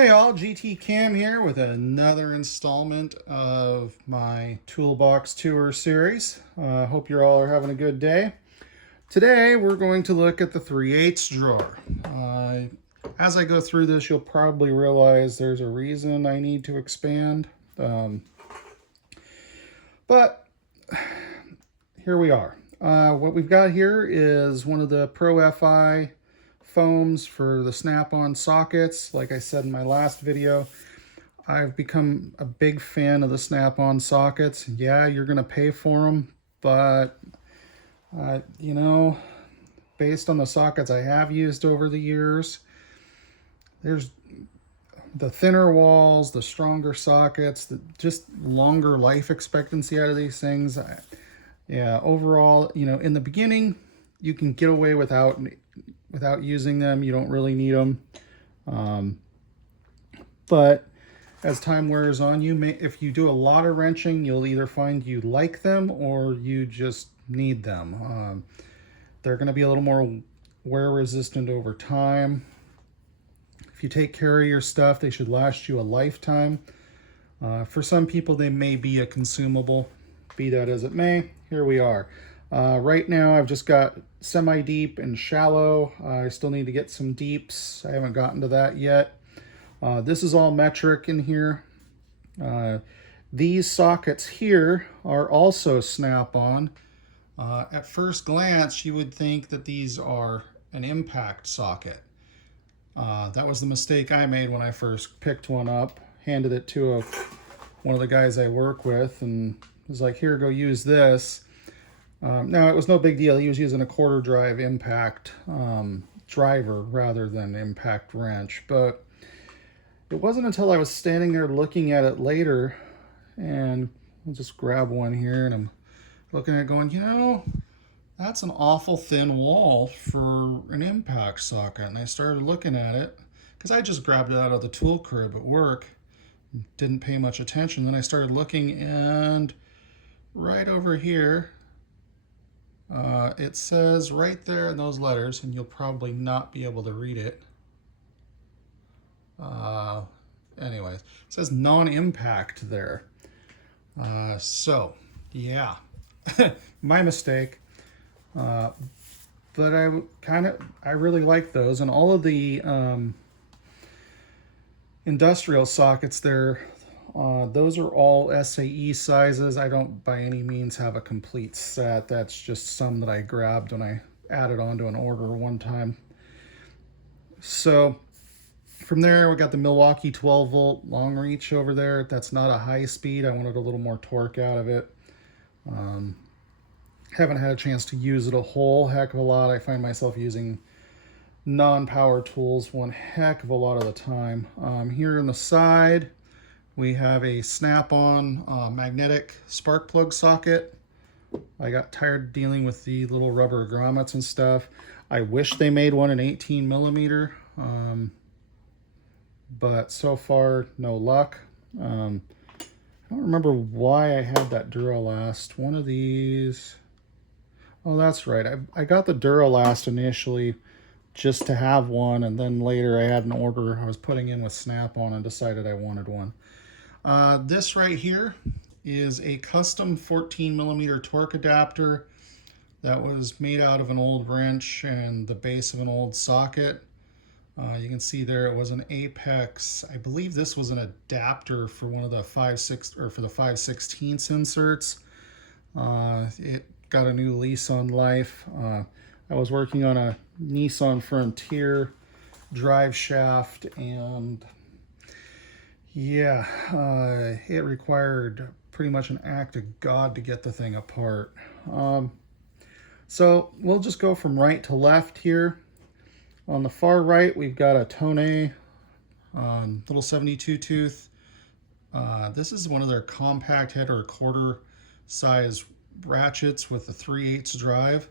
Hey all, GT Cam here with another installment of my Toolbox Tour Series. Hope you all are having a good day. Today we're going to look at the 3/8 drawer. As I go through this, you'll probably realize there's a reason I need to expand. But here we are. What we've got here is one of the Pro FI foams for the snap-on sockets. Like I said in my last video, I've become a big fan of the snap-on sockets. Yeah, you're going to pay for them, but you know, based on the sockets I have used over the years, there's the thinner walls, the stronger sockets, the just longer life expectancy out of these things. Yeah, overall, you know, in the beginning, you can get away without using them. You don't really need them. But as time wears on, if you do a lot of wrenching, you'll either find you like them or you just need them. They're going to be a little more wear resistant over time. If you take care of your stuff, they should last you a lifetime. For some people, they may be a consumable. Be that as it may, here we are. Right now, I've just got semi-deep and shallow. I still need to get some deeps. I haven't gotten to that yet. This is all metric in here. These sockets here are also snap-on. At first glance, you would think that these are an impact socket. That was the mistake I made when I first picked one up. Handed it to one of the guys I work with and was like, here, go use this. Now, it was no big deal. He was using a quarter drive impact driver rather than impact wrench. But it wasn't until I was standing there looking at it later, and I'll just grab one here, and I'm looking at it going, you know, that's an awful thin wall for an impact socket. And I started looking at it, because I just grabbed it out of the tool crib at work, didn't pay much attention. Then I started looking, and right over here, it says right there in those letters, and you'll probably not be able to read it. Anyways, it says non-impact there. So, yeah, my mistake. But I really like those, and all of the industrial sockets there. Those are all SAE sizes. I don't by any means have a complete set. That's just some that I grabbed when I added onto an order one time. So from there, we got the Milwaukee 12-volt long reach over there. That's not a high speed. I wanted a little more torque out of it. Haven't had a chance to use it a whole heck of a lot. I find myself using non-power tools one heck of a lot of the time. Here on the side, we have a snap-on magnetic spark plug socket. I got tired dealing with the little rubber grommets and stuff. I wish they made one in 18 millimeter, but so far, no luck. I don't remember why I had that Duralast. One of these... Oh, that's right. I got the Duralast initially just to have one, and then later I had an order I was putting in with Snap-on and decided I wanted one. This right here is a custom 14 millimeter torque adapter that was made out of an old wrench and the base of an old socket. You can see there it was an Apex. I believe this was an adapter for one of the 5/16 inserts. It got a new lease on life. I was working on a Nissan Frontier drive shaft, and yeah, it required pretty much an act of God to get the thing apart. So we'll just go from right to left here. On the far right, we've got a Tone little 72 tooth. This is one of their compact head or quarter size ratchets with a 3/8 drive.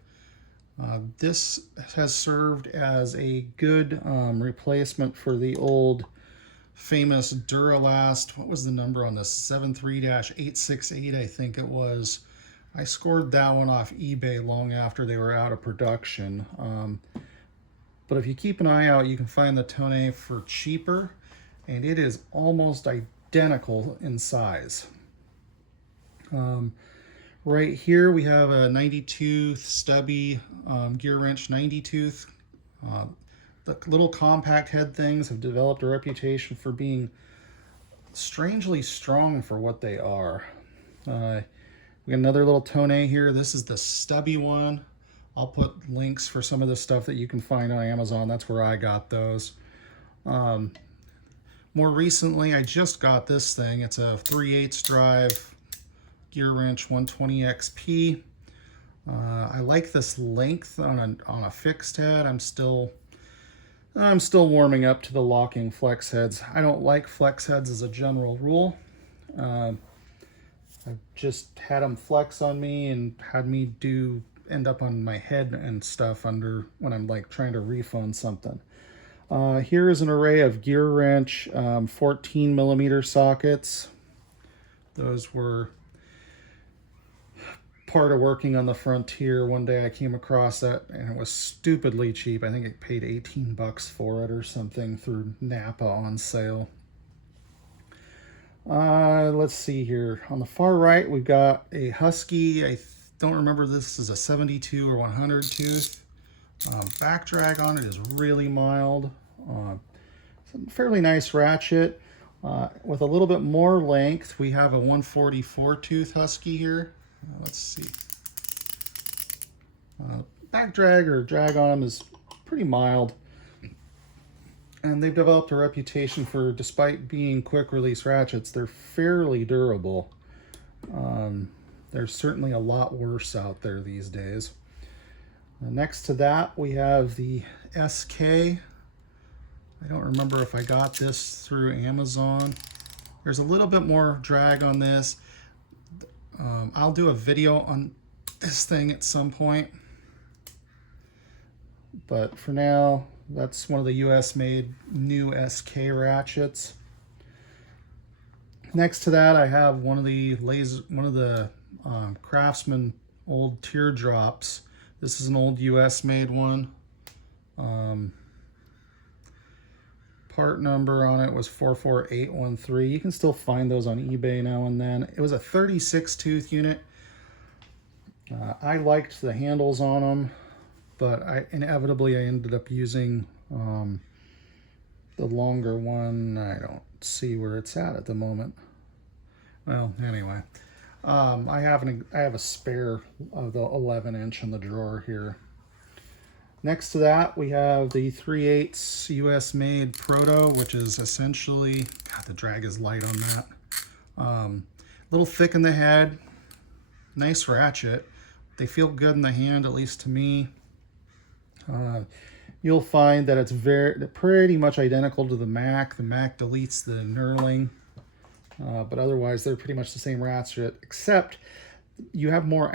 This has served as a good replacement for the old famous Duralast. What was the number on this? 73-868, I think it was. I scored that one off eBay long after they were out of production. But if you keep an eye out, you can find the Tone for cheaper. and it is almost identical in size. Right here we have a 90-tooth stubby gear wrench 90-tooth. The little compact head things have developed a reputation for being strangely strong for what they are. We got another little tonne here. This is the stubby one. I'll put links for some of the stuff that you can find on Amazon. That's where I got those. More recently, I just got this thing. It's a 3/8 drive gear wrench 120 XP. I like this length on a fixed head. I'm still warming up to the locking flex heads. I don't like flex heads as a general rule. I've just had them flex on me and had me end up on my head and stuff when I'm like trying to refund something. Here is an array of gear wrench 14mm sockets. Those were part of working on the Frontier. One day I came across that and it was stupidly cheap. I think I paid 18 bucks for it or something through Napa on sale. Let's see here. On the far right, we've got a Husky. I don't remember if this is a 72 or 100 tooth. Back drag on it is really mild. It's a fairly nice ratchet. With a little bit more length, we have a 144 tooth Husky here. Let's see. Back drag or drag on them is pretty mild. And they've developed a reputation for, despite being quick release ratchets, they're fairly durable. There's certainly a lot worse out there these days. Next to that, we have the SK. I don't remember if I got this through Amazon. There's a little bit more drag on this. I'll do a video on this thing at some point. But for now, that's one of the US made new SK ratchets. Next to that, I have one of the Craftsman old teardrops. This is an old US made one. Part number on it was 44813. You can still find those on eBay now and then. It was a 36 tooth unit. I liked the handles on them, but inevitably I ended up using the longer one. I don't see where it's at the moment. Well, anyway, I have a spare of the 11-inch in the drawer here. Next to that, we have the 3/8 US made Proto, which is essentially, God, the drag is light on that. A little thick in the head, nice ratchet. They feel good in the hand, at least to me. You'll find that it's pretty much identical to the Mac. The Mac deletes the knurling, but otherwise they're pretty much the same ratchet, except you have more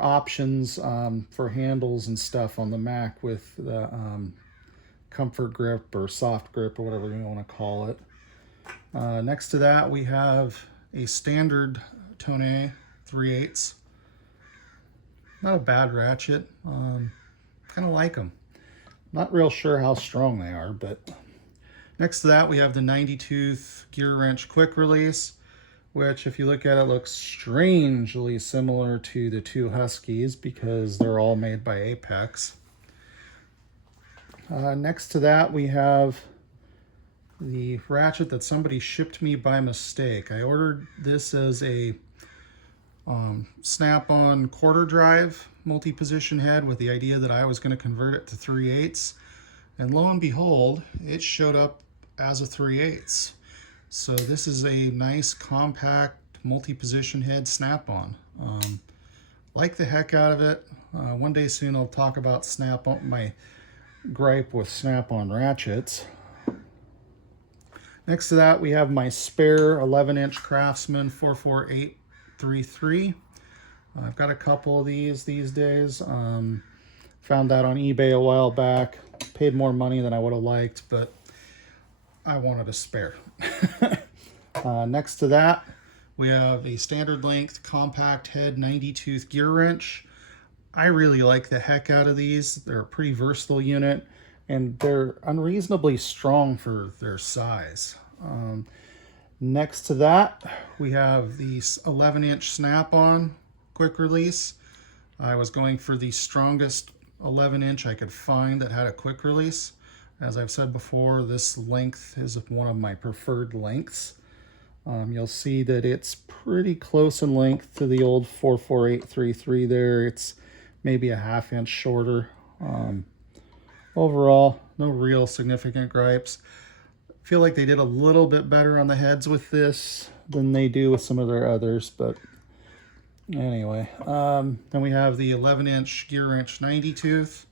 options for handles and stuff on the Mac with the comfort grip or soft grip or whatever you want to call it. Next to that, we have a standard tonne 3/8. Not a bad ratchet. Kind of like them. Not real sure how strong they are, but next to that, we have the 90-tooth gear wrench quick release, which, if you look at it, looks strangely similar to the two Huskies because they're all made by Apex. Next to that, we have the ratchet that somebody shipped me by mistake. I ordered this as a snap-on quarter drive multi-position head with the idea that I was going to convert it to 3/8, and lo and behold, it showed up as a 3/8. So this is a nice compact multi-position head snap-on. Like the heck out of it. One day soon I'll talk about snap-on, my gripe with snap-on ratchets. Next to that, we have my spare 11-inch Craftsman 44833. I've got a couple of these days. Found that on eBay a while back. Paid more money than I would have liked, but I wanted a spare. Next to that, we have a standard length compact head 90-tooth gear wrench. I really like the heck out of these. They're a pretty versatile unit, and they're unreasonably strong for their size. Next to that, we have the 11-inch snap-on quick release. I was going for the strongest 11-inch I could find that had a quick release. As I've said before, this length is one of my preferred lengths. You'll see that it's pretty close in length to the old 44833 there. It's maybe a ½ inch shorter. Overall, no real significant gripes. I feel like they did a little bit better on the heads with this than they do with some of their others, but anyway. Then we have the 11-inch gear wrench 90 tooth.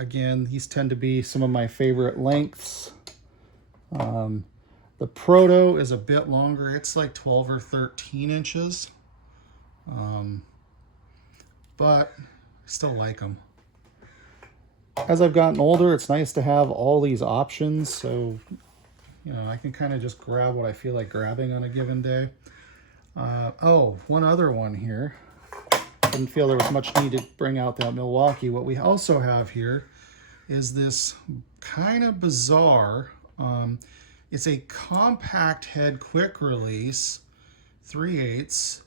Again, these tend to be some of my favorite lengths. The Proto is a bit longer. It's like 12 or 13 inches. But I still like them. As I've gotten older, it's nice to have all these options, so you know I can kind of just grab what I feel like grabbing on a given day. Oh, one other one here. Didn't feel there was much need to bring out that Milwaukee. What we also have here is this kind of bizarre, it's a compact head quick release, 3/8.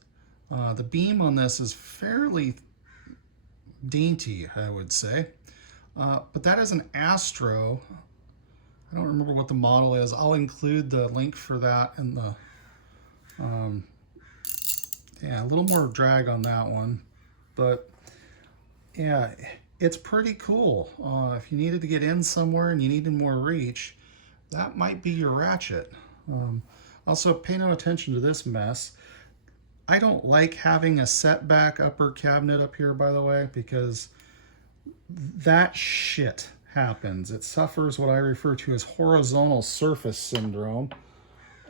The beam on this is fairly dainty, I would say. But that is an Astro. I don't remember what the model is. I'll include the link for that in the, yeah, a little more drag on that one. But yeah, it's pretty cool. If you needed to get in somewhere and you needed more reach, that might be your Ratchet. Also, pay no attention to this mess. I don't like having a setback upper cabinet up here, by the way, because that shit happens. It suffers what I refer to as horizontal surface syndrome.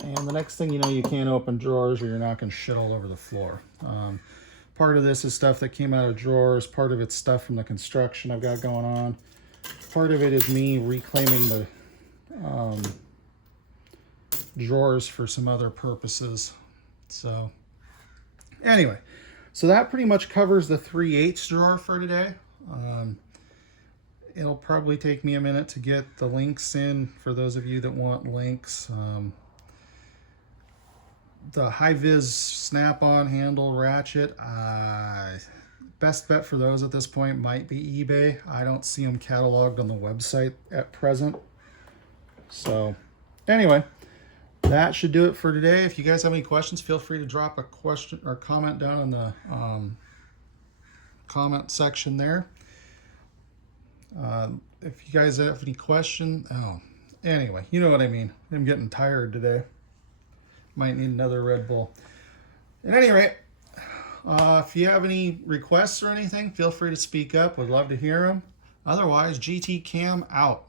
And the next thing you know, you can't open drawers or you're knocking shit all over the floor. Part of this is stuff that came out of drawers. Part of it's stuff from the construction I've got going on. Part of it is me reclaiming the drawers for some other purposes. So anyway, so that pretty much covers the 3/8 drawer for today. It'll probably take me a minute to get the links in for those of you that want links. The high-vis snap-on handle ratchet, best bet for those at this point might be eBay. I don't see them cataloged on the website at present. So anyway, that should do it for today. If you guys have any questions, feel free to drop a question or comment down in the comment section there. If you guys have any question, anyway, you know what I mean. I'm getting tired today. Might need another Red Bull. At any rate, if you have any requests or anything, feel free to speak up. Would love to hear them. Otherwise, GT Cam out.